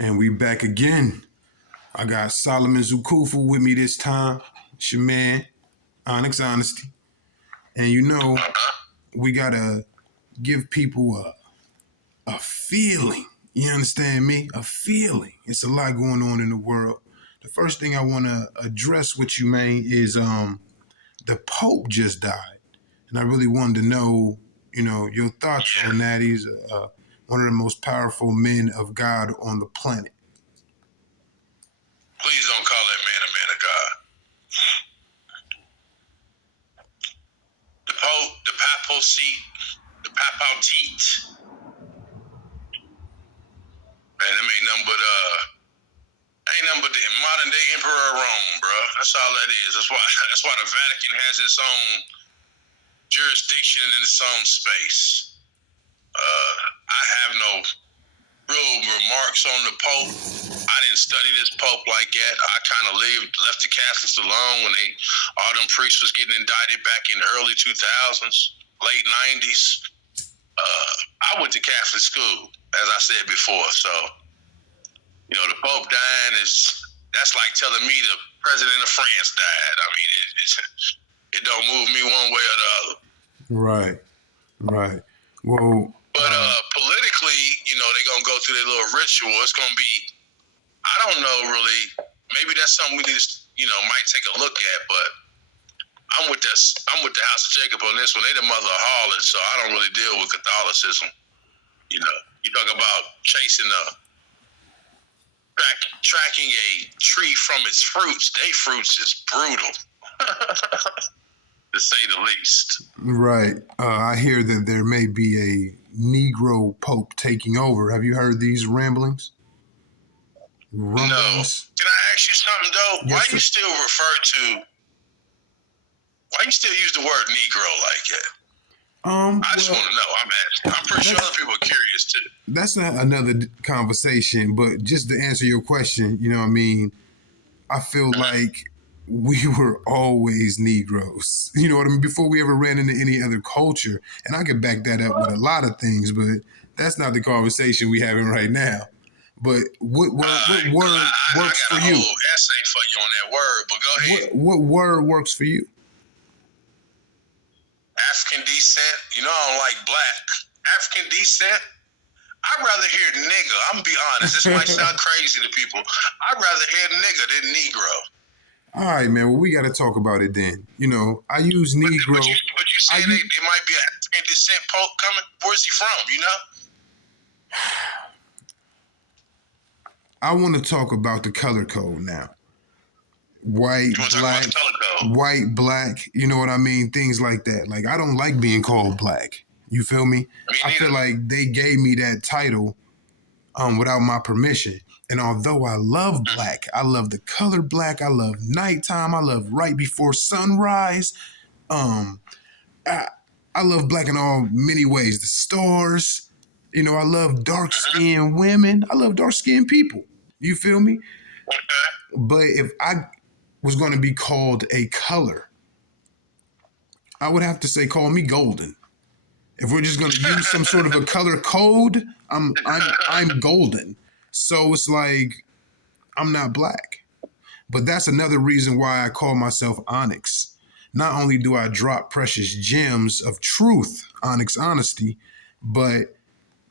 And we back again. I got Solomon Zon'kufu with me this time. It's your man, Onyx Honesty. And we gotta give people a feeling. You understand me? A feeling. It's a lot going on in the world. The first thing I wanna address with you, man, is the Pope just died. And I really wanted to know, your thoughts on that. He's one of the most powerful men of God on the planet. Please don't call that man a man of God. The Pope, the papal seat, the papal teat. Man, it ain't nothing but the modern day Emperor of Rome, bro. That's all that is. That's why the Vatican has its own jurisdiction in its own space. I have no real remarks on the Pope. I didn't study this Pope like that. I kind of left the Catholics alone when all them priests was getting indicted back in the early 2000s, late 90s. I went to Catholic school, as I said before. So, the Pope dying that's like telling me the president of France died. I mean, it don't move me one way or the other. Right. Well, but politically, they're gonna go through their little ritual. It's gonna be, I don't know really. Maybe that's something we need to, might take a look at. But I'm with the House of Jacob on this one. They the mother of harlots, so I don't really deal with Catholicism. You talk about tracking a tree from its fruits. They fruits is brutal, to say the least. Right. I hear that there may be a Negro Pope taking over. Have you heard these ramblings? No. Can I ask you something though? Yes, Why sir. you still use the word Negro like that? I just want to know. I'm asking. I'm pretty sure other people are curious too. That's not another conversation, but just to answer your question, I feel like we were always Negroes. You know what I mean? Before we ever ran into any other culture. And I could back that up with a lot of things, but that's not the conversation we having right now. But what word works for you? I got a whole essay for you on that word, but go ahead. What word works for you? African descent. I don't like black. African descent. I'd rather hear nigga. I'm gonna be honest. This might sound crazy to people. I'd rather hear nigga than Negro. All right, man. Well, we got to talk about it then. I use Negro. But you saying there might be an African descent Pope coming? Where's he from? I want to talk about the color code now. White, black, you know what I mean? Things like that. Like, I don't like being called black. You feel me? I feel like they gave me that title without my permission. And although I love black, I love the color black, I love nighttime, I love right before sunrise. I love black in all many ways. The stars, I love dark-skinned women. I love dark-skinned people. You feel me? Okay. But if I was going to be called a color, I would have to say, call me golden. If we're just going to use some sort of a color code, I'm golden. So it's like, I'm not black. But that's another reason why I call myself Onyx. Not only do I drop precious gems of truth, Onyx Honesty, but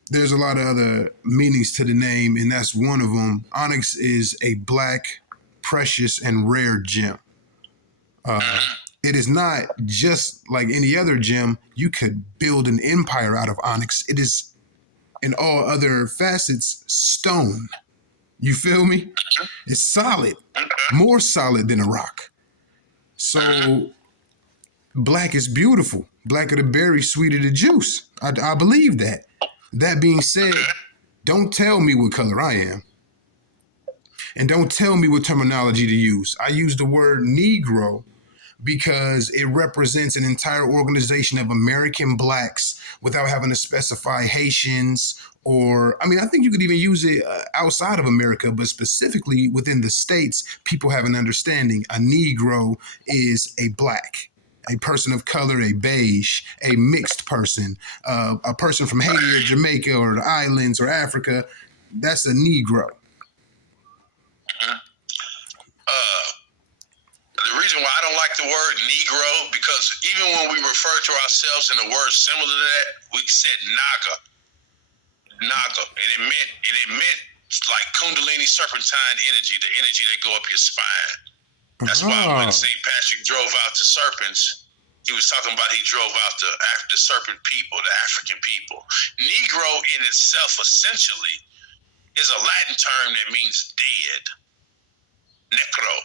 there's a lot of other meanings to the name, and that's one of them. Onyx is a black, precious, and rare gem. It is not just like any other gem. You could build an empire out of onyx. It is, in all other facets, stone. You feel me? It's solid, more solid than a rock. So black is beautiful. Black of the berry, sweet of the juice. I believe that. That being said, don't tell me what color I am. And don't tell me what terminology to use. I use the word Negro because it represents an entire organization of American blacks without having to specify Haitians or, I think you could even use it outside of America, but specifically within the States, people have an understanding. A Negro is a black, a person of color, a beige, a mixed person, a person from Haiti or Jamaica or the islands or Africa. That's a Negro. the word Negro because even when we refer to ourselves in a word similar to that, we said Naga, and it meant like Kundalini serpentine energy, the energy that go up your spine. That's why when St. Patrick drove out the serpents, he was talking about he drove out the serpent people, the African people. Negro in itself essentially is a Latin term that means dead. Necro.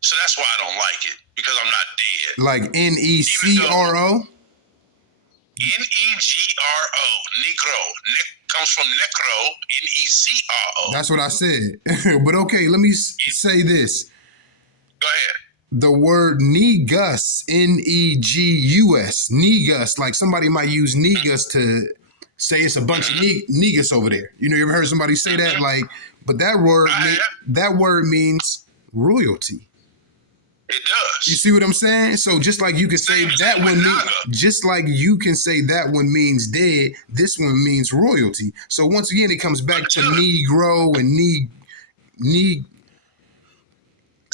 So that's why I don't like it, because I'm not dead. Like Necro? Negro. Negro. Comes from necro, Necro. That's what I said. But okay, let me say this. Go ahead. The word negus, Negus, negus, like somebody might use negus to say it's a bunch of negus over there. You ever heard somebody say that? Like, but that word means royalty. It does. You see what I'm saying? So just like you can say that one, just like you can say that one means dead, this one means royalty. So once again, it comes back to Negro and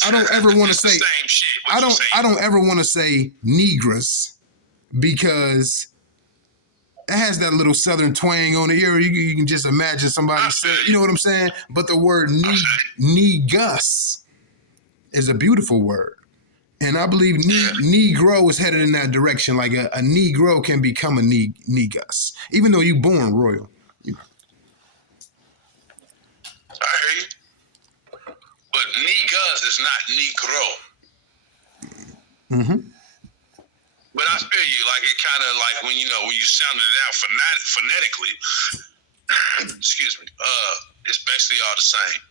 I don't ever want to say same shit. I don't ever want to say Negress because it has that little southern twang on the ear. You can just imagine somebody say, you know what I'm saying? But the word negus is a beautiful word. And I believe Negro is headed in that direction. Like a Negro can become a negus, even though you're born royal. I hear you. But negus is not Negro. Mm-hmm. But I feel you. Like it kind of like when you sound it out phonetically. Excuse me. It's basically all the same.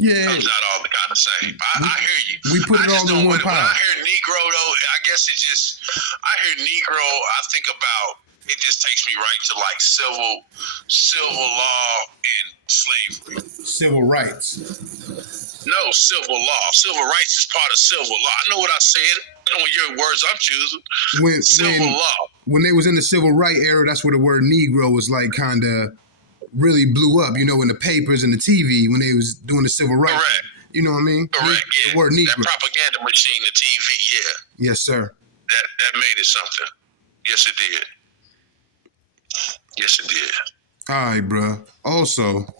Yeah. Comes out all the kind of same. I hear you. We put it all in one pile. When I hear Negro though, I guess I hear Negro, I think about, it just takes me right to like civil law and slavery. Civil rights. No, civil law. Civil rights is part of civil law. I know what I said. I know what your words I'm choosing. Civil law. When they was in the civil rights era, that's where the word Negro was like kind of really blew up, in the papers and the TV when they was doing the civil rights. Correct. You know what I mean? Correct, yeah. The word Negro. That propaganda machine, the TV, yeah. Yes, sir. That made it something. Yes, it did. Yes, it did. All right, bro. Also,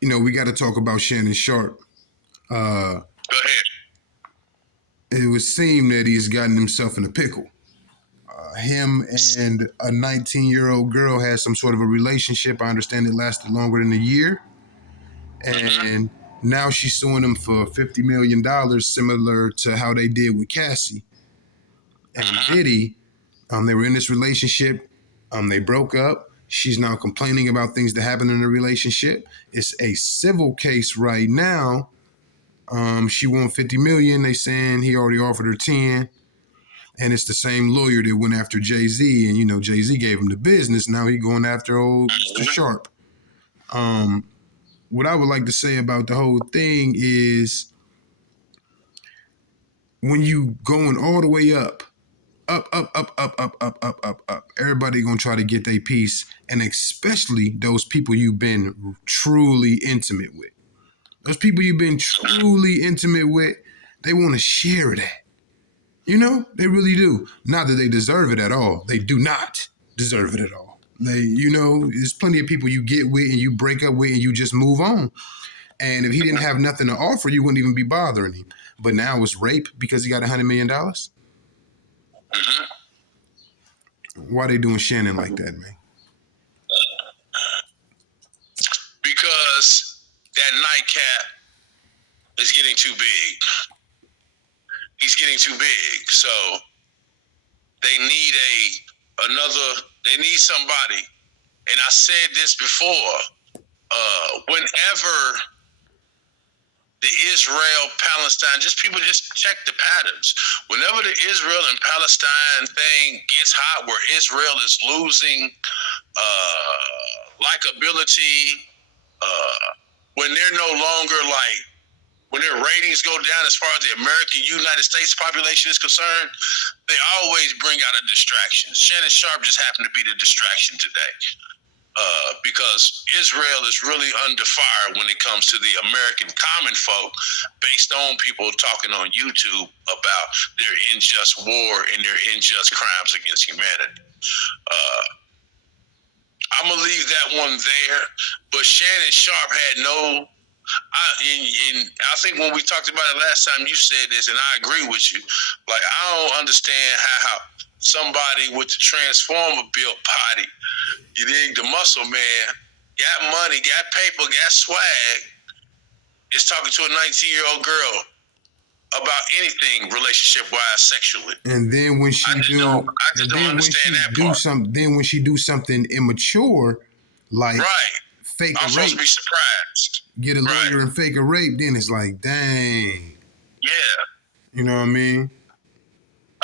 we got to talk about Shannon Sharp. Go ahead. It would seem that he's gotten himself in a pickle. Him and a 19-year-old girl had some sort of a relationship. I understand it lasted longer than a year. And now she's suing him for $50 million, similar to how they did with Cassie. And Diddy, they were in this relationship. They broke up. She's now complaining about things that happened in the relationship. It's a civil case right now. She won $50 million. They saying he already offered her 10. And it's the same lawyer that went after Jay-Z. And, Jay-Z gave him the business. Now he going after old Mr. Sharp. What I would like to say about the whole thing is when you going all the way up, everybody going to try to get their piece. And especially those people you've been truly intimate with. Those people you've been truly intimate with, they want to share that. They really do. Not that they deserve it at all. They do not deserve it at all. There's plenty of people you get with and you break up with and you just move on. And if he didn't have nothing to offer, you wouldn't even be bothering him. But now it's rape because he got $100 million? Why they doing Shannon like that, man? Because that nightcap is getting too big. He's getting too big. So they need somebody. And I said this before, whenever the Israel-Palestine, people just check the patterns. Whenever the Israel and Palestine thing gets hot, where Israel is losing likability, when they're no longer when their ratings go down as far as the United States population is concerned, they always bring out a distraction. Shannon Sharp just happened to be the distraction today. because Israel is really under fire when it comes to the American common folk, based on people talking on YouTube about their unjust war and their unjust crimes against humanity. I'm gonna leave that one there. But Shannon Sharp had no. I think when we talked about it last time, you said this, and I agree with you. Like, I don't understand how somebody with the transformer built body, you dig, the muscle man, got money, got paper, got swag, is talking to a 19-year-old girl about anything relationship-wise, sexually. And then when she don't understand that part. Then when she do something immature, like fake I'm a supposed rape, to be surprised. get a lawyer and fake a rape, then it's like, dang. Yeah. You know what I mean?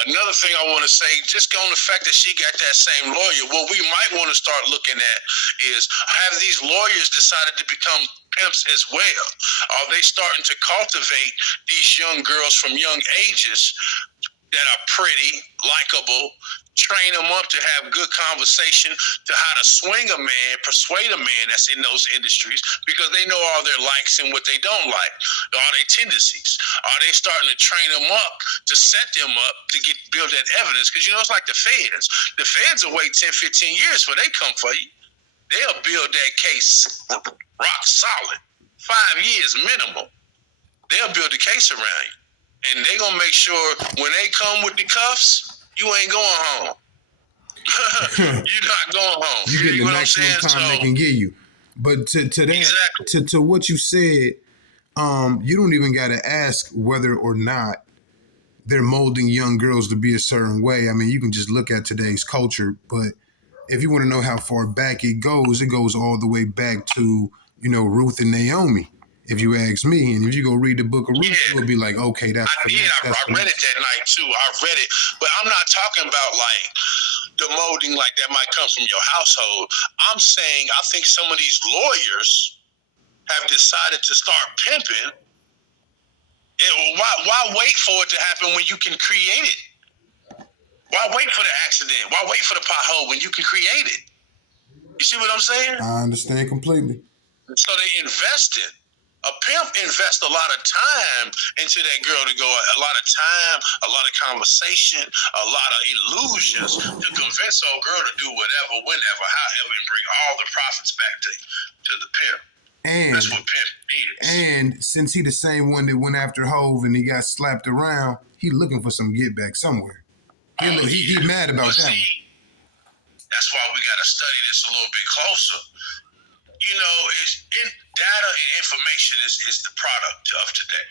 Another thing I want to say, just on the fact that she got that same lawyer, what we might want to start looking at is, have these lawyers decided to become pimps as well? Are they starting to cultivate these young girls from young ages that are pretty, likable, train them up to have good conversation, to how to swing a man, persuade a man that's in those industries, because they know all their likes and what they don't like, all their tendencies. Are they starting to train them up to set them up to build that evidence? Because, it's like the feds. The feds will wait 10, 15 years before they come for you. They'll build that case rock solid. 5 years minimum. They'll build a case around you. And they gonna make sure when they come with the cuffs, you ain't going home. You're not going home. You get the maximum time they can give you. But to that, exactly. to what you said, you don't even gotta ask whether or not they're molding young girls to be a certain way. I mean, you can just look at today's culture. But if you want to know how far back it goes all the way back to, Ruth and Naomi. If you ask me, and if you go read the book of Ruth, you'll be like, okay, that's. I read it that night too. I read it, but I'm not talking about like the molding like that might come from your household. I'm saying I think some of these lawyers have decided to start pimping. Why wait for it to happen when you can create it? Why wait for the accident? Why wait for the pothole when you can create it? You see what I'm saying? I understand completely. So they invested. A pimp invests a lot of time into that girl to go, a lot of time, a lot of conversation, a lot of illusions to convince old girl to do whatever, whenever, however, and bring all the profits back to the pimp. And that's what pimp is. And since he the same one that went after Hove and he got slapped around, he looking for some get back somewhere. He mad about that. That's why we got to study this a little bit closer. Data and information is the product of today.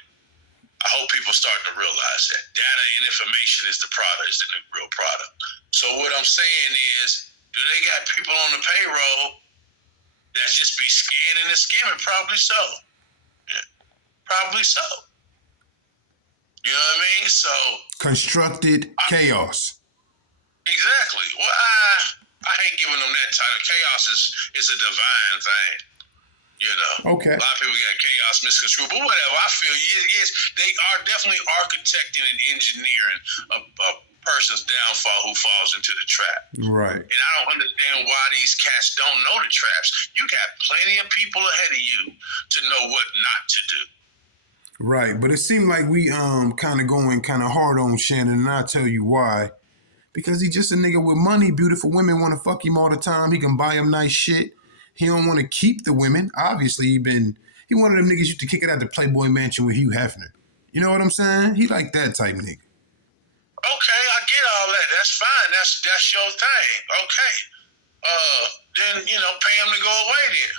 I hope people start to realize that. Data and information is the real product. So what I'm saying is, do they got people on the payroll that just be scanning and skimming? Probably so. Yeah. Probably so. You know what I mean? So constructed chaos. Exactly. Well, I hate giving them that title. Chaos is a divine thing. Okay. A lot of people got chaos misconstrued, but whatever. I feel they are definitely architecting and engineering a person's downfall who falls into the trap. Right. And I don't understand why these cats don't know the traps. You got plenty of people ahead of you to know what not to do. Right, but it seemed like we kind of going kind of hard on Shannon, and I'll tell you why. Because he's just a nigga with money. Beautiful women want to fuck him all the time. He can buy them nice shit. He don't want to keep the women. Obviously, he one of them niggas used to kick it out the Playboy Mansion with Hugh Hefner. You know what I'm saying? He like that type nigga. Okay, I get all that. That's fine. That's your thing. Okay. Then pay him to go away then.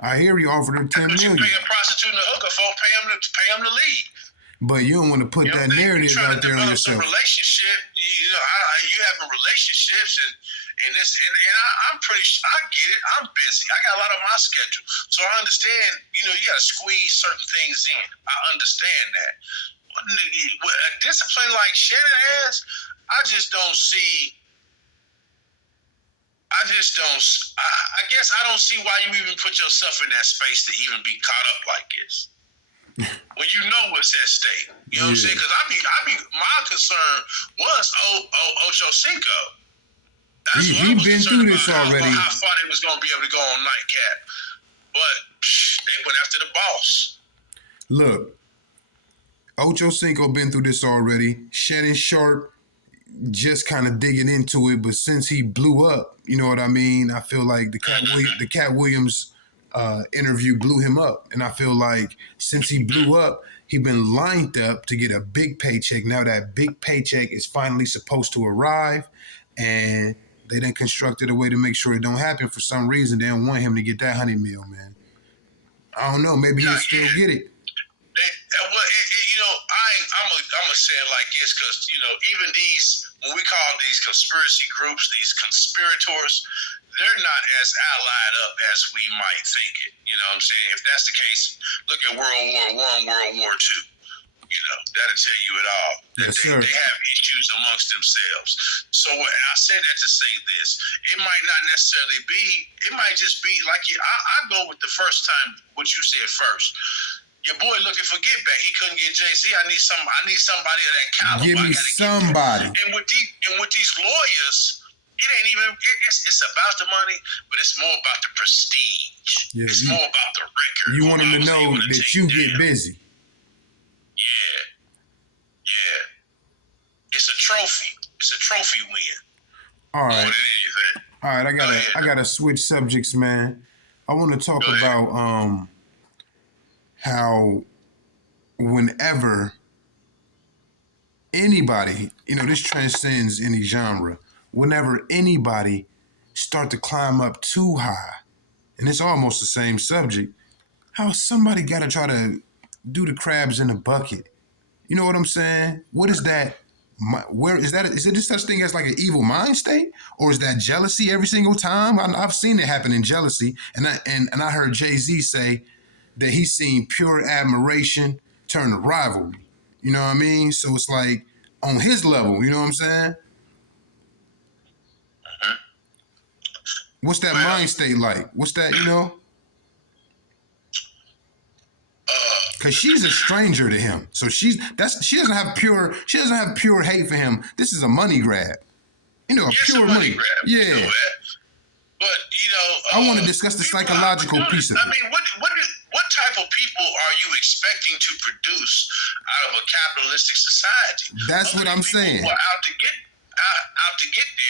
I hear you offered her $10 million. You pay a prostitute and a hooker for, pay him to leave. But you don't want to put that narrative out there on yourself. Relationship, you having relationships and this, and I'm pretty sure I get it. I'm busy. I got a lot on my schedule, so I understand. You got to squeeze certain things in. I understand that. With a discipline like Shannon has, I just don't see. I guess I don't see why you even put yourself in that space to even be caught up like this. When you know what's at stake. You know what I'm saying? Because my concern was Ocho Cinco. That's what I He was been concerned through about, this already. how far they was going to be able to go on Nightcap. But they went after the boss. Look, Ocho Cinco been through this already. Shannon Sharp just kind of digging into it, but since he blew up, you know what I mean? I feel like the Cat Williams interview blew him up. And I feel like since he blew up, he been lined up to get a big paycheck. Now that big paycheck is finally supposed to arrive, and they done constructed a way to make sure it don't happen. For some reason, they don't want him to get that $100 million, man. I don't know. Maybe he'll still get it. I'm gonna say it like this, because even these, when we call these conspiracy groups, these conspirators, they're not as allied up as we might think it. You know what I'm saying? If that's the case, look at World War I, World War II. That'll tell you it all. Yes, sir. They have issues amongst themselves. So I say that to say this: it might not necessarily be. It might just be like I go with the first time what you said first. Your boy looking for get back. He couldn't get Jay-Z. I need somebody of that caliber. Give me somebody. And with these lawyers, it ain't even. It's about the money, but it's more about the prestige. Yeah, it's more about the record. You want them to know that you get busy. Yeah. It's a trophy. It's a trophy win. All right. More than anything. All right. I gotta switch subjects, man. I want to talk about how whenever anybody, this transcends any genre, whenever anybody start to climb up too high, and it's almost the same subject, how somebody got to try to do the crabs in a bucket. You know what I'm saying? What is that? Where is that? Is it just such thing as like an evil mind state, or is that jealousy every single time? I've seen it happen in jealousy, and I heard Jay-Z say that he's seen pure admiration turn to rivalry. You know what I mean? So it's like on his level. You know what I'm saying? What's that mind state like? What's that? Because she's a stranger to him, so she doesn't have pure hate for him. This is a money grab, pure money grab. Yeah, but I want to discuss the psychological piece of it. I mean, what type of people are you expecting to produce out of a capitalistic society? That's what I'm saying. Who are out to get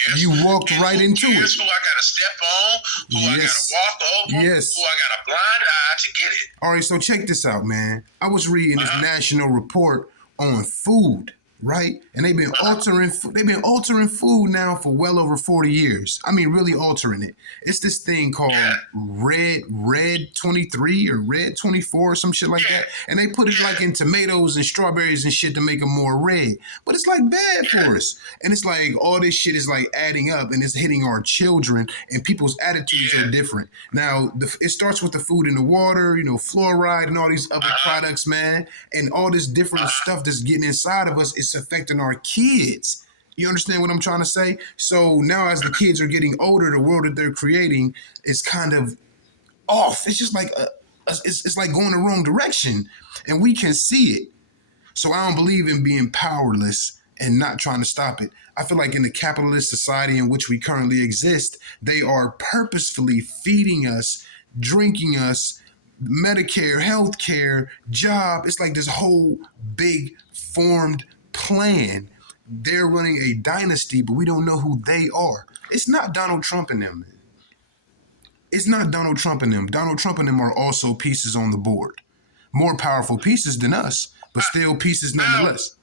there. You walked right into it. Who I got to step on, who I got to walk over, who I got a blind eye to get it. All right, so check this out, man. I was reading this national report on food, right? And they've been altering food now for well over 40 years. I mean, really altering it. It's this thing called Red 23 or Red 24 or some shit like that. And they put it like in tomatoes and strawberries and shit to make them more red. But it's like bad for us. And it's like all this shit is like adding up and it's hitting our children, and people's attitudes are different. Now, it starts with the food in the water, fluoride and all these other products, man. And all this different stuff that's getting inside of us, it's affecting our kids. You understand what I'm trying to say? So now as the kids are getting older, the world that they're creating is kind of off. It's just like it's like going the wrong direction, and we can see it. So I don't believe in being powerless and not trying to stop it. I feel like in the capitalist society in which we currently exist, they are purposefully feeding us, drinking us, Medicare, healthcare, job. It's like this whole big formed plan. They're running a dynasty, but we don't know who they are. It's not Donald Trump and them, man. It's not Donald Trump and them. Donald Trump and them are also pieces on the board. More powerful pieces than us, but still pieces nonetheless.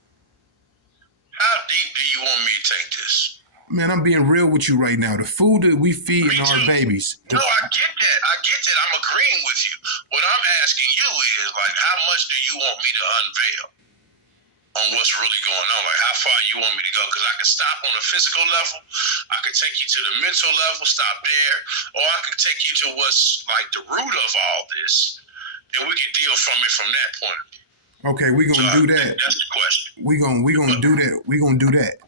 How deep do you want me to take this? Man, I'm being real with you right now. The food that we feed our babies. No, I get that. I'm agreeing with you. What I'm asking you is, like, how much do you want me to unveil on what's really going on? Like, how far you want me to go? Because I can stop on a physical level. I can take you to the mental level, stop there. Or I can take you to what's, like, the root of all this. And we can deal from it from that point of view. Okay, we're going to do that. That's the question. We're going to do that. We're going to do that.